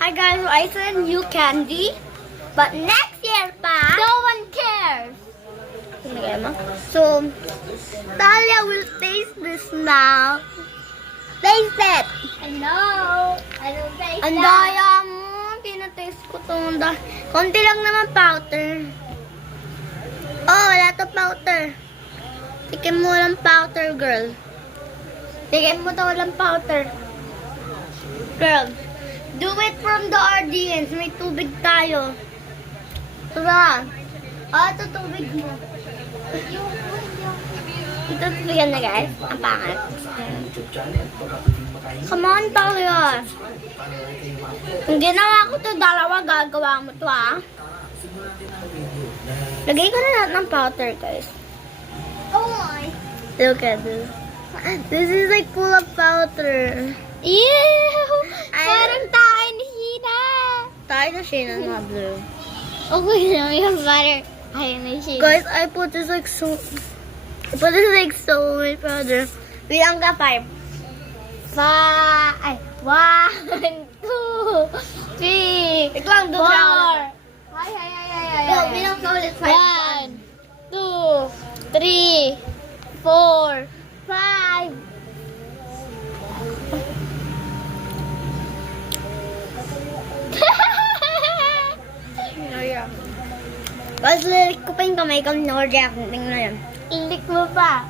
Hi guys, I said new candy, but next year pa. No one cares. So, Talia will taste this now. Taste it. I know. I don't taste Ang that. daya mo. Tinataste ko to. Konti lang naman powder. Oh, wala to powder. Tikim mo walang powder, girl. Tikim mo to walang powder. Girl, do it from the audience. May tubig tayo. Tara. Ito tubig mo. Ito tubigan na guys. Ang pangat. Come on, Talia. Kung ginawa ko to dalawa, gagawa mo to Lagay ko na lahat ng powder, guys. Oh my. Look at this. This is like full of powder. Ew! Parang tayo ni Hina. Tayo na siya na blue. Okay lang yung butter. Ayun na siya. Guys, I put this like so much powder. Bilang ka 5. 1, 2, 3, Ito lang, 4. Go, bilang ka ulit 5. 1, 2, 3, 4, 5. Guys, lilik ko pa yung kamay ko. Nag-react. Tingnan na yan. Ilik mo pa.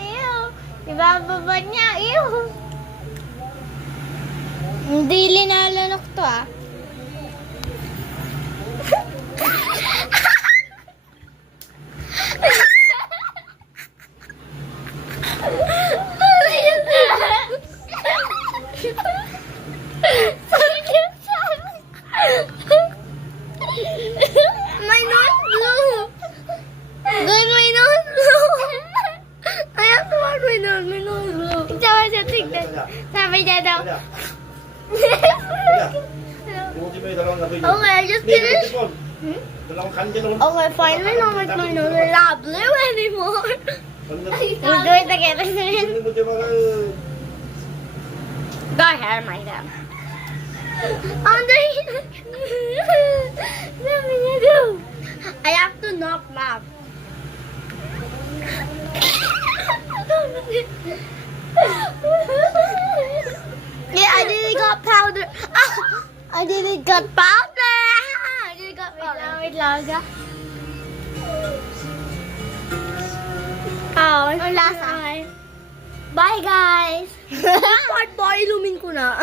Ew. Ibababa niya, ew. Hindi linalanok to, My nose blue. Guys, my nose blue. I have to wash my nose. My nose blue. Sabi siya, tignan. Sabi niya daw. Okay, I just finished. Okay, finally not like my nose is not blue anymore. We'll do it again. Go ahead, my dad. Under Sabi niya daw. I have to not laugh. Yeah, I didn't got powder. I didn't got powder. I didn't got powder. Wait lang, ga. Oh, Ang lasa. Bye, guys. Part 4, ilumin ko na.